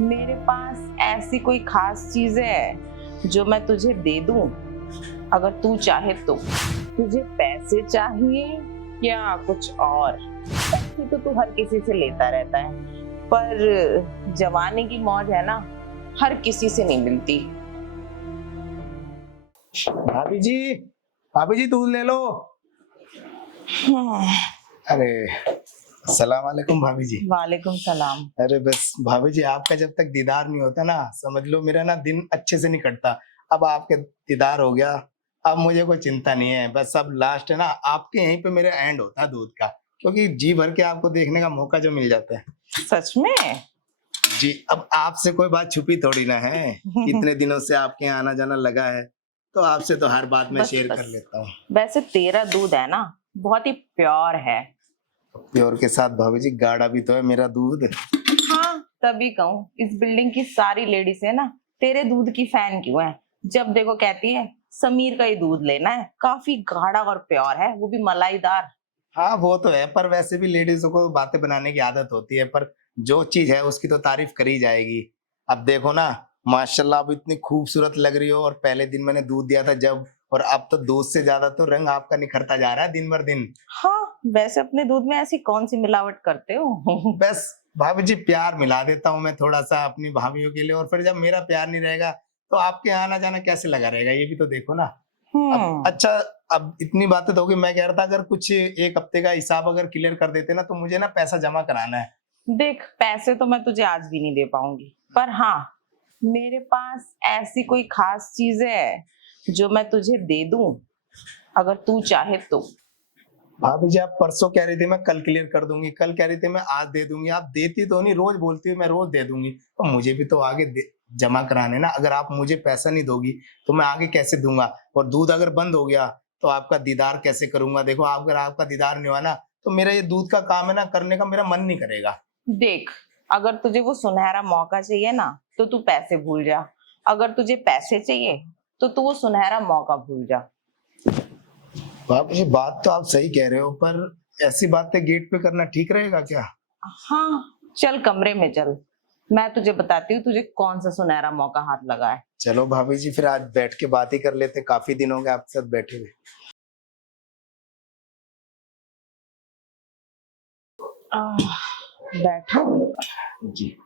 मेरे पास ऐसी कोई खास चीज है जो मैं तुझे दे दूं अगर तू चाहे तो। तुझे पैसे चाहिए या कुछ और? पैसे तो तू हर किसी से लेता रहता है, पर जवानी की मौज है ना, हर किसी से नहीं मिलती। भाभी जी, भाभी जी दूध ले लो। अरे सलाम वालेकुम भाभी जी। वालेकुम सलाम। अरे बस भाभी जी, आपका जब तक दीदार नहीं होता ना, समझ लो मेरा ना दिन अच्छे से नहीं कटता। अब आपके दीदार हो गया, अब मुझे कोई चिंता नहीं है। बस अब लास्ट है ना, आपके यहीं पे मेरा एंड होता है दूध का, क्योंकि जी भर के आपको देखने का मौका जो मिल जाता है। सच में? जी, अब आपसे कोई बात छुपी थोड़ी ना है। इतने दिनों से आपके यहाँ आना जाना लगा है, तो आपसे तो हर बात मैं बस शेयर बस। कर लेता हूँ। वैसे तेरा दूध है ना, बहुत ही प्योर है। प्योर के साथ भाभी जी गाढ़ा भी तो है मेरा दूध। हाँ, तभी कहूँ इस बिल्डिंग की सारी लेडीज है ना तेरे दूध की फैन क्यों है। जब देखो कहती है समीर का ही दूध लेना है, काफी गाढ़ा और प्योर है, वो भी मलाईदार। हाँ वो तो है, पर वैसे भी लेडीजों को बातें बनाने की आदत होती है, पर जो चीज है उसकी तो तारीफ करी जाएगी। अब देखो ना, माशाल्लाह अब इतनी खूबसूरत लग रही हो, और पहले दिन मैंने दूध दिया था जब, और अब तो दूध से ज्यादा तो रंग आपका निखरता जा रहा है दिन भर दिन। हाँ, वैसे अपने दूध में ऐसी कौन सी मिलावट करते हो? बस भाभी जी, प्यार मिला देता हूँ मैं थोड़ा सा अपनी भाभीियों के लिए, और फिर जब मेरा प्यार नहीं रहेगा तो आपके यहाँ आना जाना कैसे लगा रहेगा, ये भी तो देखो ना। अब हम्म। अच्छा, अब इतनी बातें तो होगी। मैं कह रहा था अगर कुछ एक हफ्ते का हिसाब अगर क्लियर कर देते ना, तो मुझे ना पैसा जमा कराना है। देख, पैसे तो मैं तुझे आज भी नहीं दे पाऊंगी, पर हाँ, मेरे पास ऐसी कोई खास चीज है जो मैं तुझे दे दूं अगर तू चाहे तो। भाभी जी, आप परसों कह रही थी मैं कल क्लियर कर दूंगी, कल कह रही थी मैं आज दे दूंगी, आप देती तो नहीं, रोज बोलती है मैं रोज दे दूंगी, तो मुझे भी तो आगे जमा कराने ना। अगर आप मुझे पैसा नहीं दोगी तो मैं आगे कैसे दूंगा, और दूध अगर बंद हो गया तो आपका दीदार कैसे करूंगा। देखो, अगर आपका दीदार नहीं हुआ ना, तो मेरा ये दूध का काम है ना, करने का मेरा मन नहीं करेगा। देख, अगर तुझे वो सुनहरा मौका चाहिए ना तो तू पैसे भूल जा। अगर तुझे पैसे चाहिए तो तू वो सुनहरा मौका भूल जा। भाभी जी, बात तो आप सही कह रहे हो, पर ऐसी बातें गेट पे करना ठीक रहेगा क्या? हाँ, चल कमरे में चल, मैं तुझे बताती हूँ तुझे कौन सा सुनहरा मौका हाथ लगा है। चलो भाभी जी, फिर आज बैठ के बात ही कर लेते, काफी दिन हो गए आपके साथ बैठे हुए। बैठो। जी।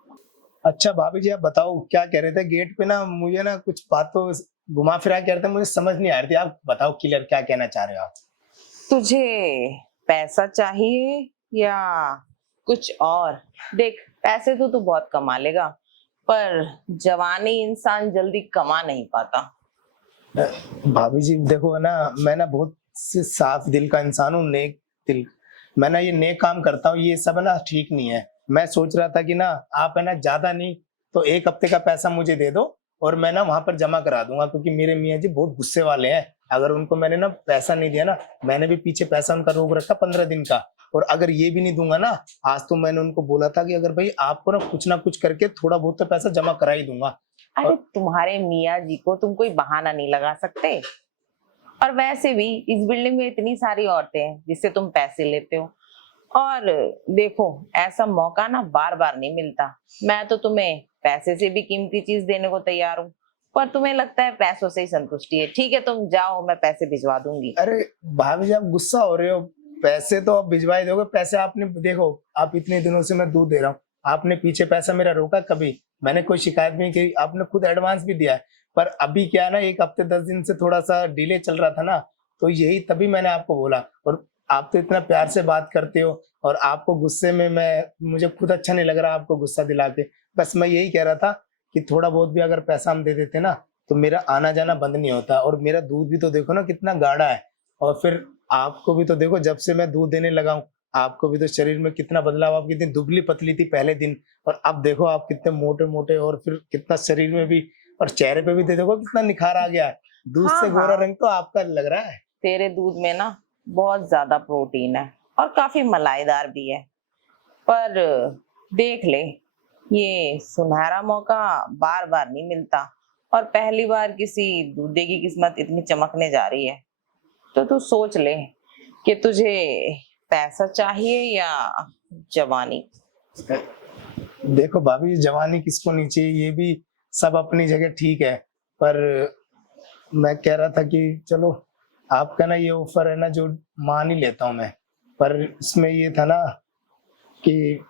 अच्छा भाभी जी, आप बताओ क्या कह रहे थे गेट पे ना, मुझे ना कुछ बात तो घुमा फिरा कह रहे थे, मुझे समझ नहीं आ रही थी। आप बताओ क्लियर क्या कहना चाह रहे हो आप। तुझे पैसा चाहिए या कुछ और? देख, पैसे तो तू बहुत कमा लेगा, पर जवानी इंसान जल्दी कमा नहीं पाता। भाभी जी देखो, है ना, मैं ना बहुत से साफ दिल का इंसान हूँ, नेक दिल। मैं ना ये नेक काम करता हूँ, ये सब है ना ठीक नहीं है। मैं सोच रहा था कि ना, आप है ना ज्यादा नहीं तो एक हफ्ते का पैसा मुझे दे दो, और मैं ना वहां पर जमा करा दूंगा, क्योंकि मेरे मियाँ जी बहुत गुस्से वाले हैं। अगर उनको मैंने ना पैसा नहीं दिया ना, मैंने भी पीछे पैसा उनका रोक रखा 15 दिन का, और अगर ये भी नहीं दूंगा ना, आज तो मैंने उनको बोला था कि अगर भाई आपको ना कुछ करके थोड़ा बहुत तो पैसा जमा करा ही दूंगा। अरे, तुम्हारे मियाँ जी को तुम कोई बहाना नहीं लगा सकते। और वैसे भी इस बिल्डिंग में इतनी सारी औरतें हैं जिससे तुम पैसे लेते हो। और देखो, ऐसा मौका ना बार बार नहीं मिलता। मैं तो तुम्हें पैसे से भी कीमती चीज देने को तैयार हूँ, पर तुम्हें लगता है पैसों से ही संतुष्टि है। ठीक है, तुम जाओ, मैं पैसे भिजवा दूंगी। अरे भाभी जी, आप गुस्सा हो रहे हो। पैसे तो आप भिजवा ही दोगे। पैसे आपने देखो, आप इतने दिनों से मैं दूध दे रहा हूँ, आपने पीछे पैसा मेरा रोका कभी? मैंने कोई शिकायत नहीं की, आपने खुद एडवांस भी दिया है। पर अभी क्या है ना, एक हफ्ते 10 दिन से थोड़ा सा डिले चल रहा था ना, तो यही तभी मैंने आपको बोला। और आप तो इतना प्यार से बात करते हो, और आपको गुस्से में मुझे खुद अच्छा नहीं लग रहा आपको गुस्सा दिला के। बस मैं यही कह रहा था कि थोड़ा बहुत भी अगर पैसा हम दे देते ना, तो मेरा आना जाना बंद नहीं होता, और मेरा दूध भी तो देखो ना कितना गाढ़ा है। और फिर आपको भी तो देखो, जब से मैं दूध देने लगा हूँ, आपको भी तो शरीर में कितना बदलाव। आप कितनी दुबली पतली थी पहले दिन, और अब देखो आप कितने मोटे मोटे, और फिर कितना शरीर में भी और चेहरे पे भी देखो कितना निखार आ गया है। दूध हाँ से गोरा हाँ, रंग तो आपका लग रहा है। तेरे दूध में ना बहुत ज्यादा प्रोटीन है और काफी मलाईदार भी है। पर देख ले, ये सुनहरा मौका बार बार नहीं मिलता, और पहली बार किसी दूल्हे की किस्मत इतनी चमकने जा रही है। तो तू सोच ले कि तुझे पैसा चाहिए या जवानी। देखो भाभी, जवानी किसको नहीं चाहिए, ये भी सब अपनी जगह ठीक है, पर मैं कह रहा था कि चलो आपका ना ये ऑफर है ना जो मान ही लेता हूँ मैं, पर इसमें ये था ना कि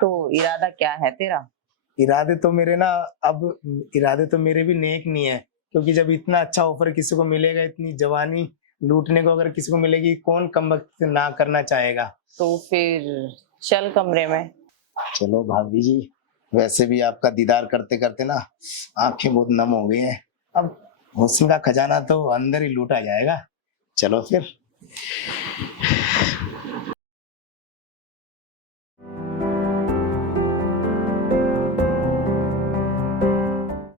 तो इरादा क्या है तेरा? इरादे तो मेरे ना, अब इरादे तो मेरे भी नेक नहीं है, क्योंकि जब इतना अच्छा ऑफर किसी को मिलेगा, इतनी जवानी लूटने को अगर किसी को मिलेगी, कौन कमबख्त ना करना चाहेगा। तो फिर चल कमरे में। चलो भाभी जी, वैसे भी आपका दीदार करते करते ना आंखें बहुत नम हो गई हैं, अब हुस्न का खजाना तो अंदर ही लूटा जाएगा। चलो फिर।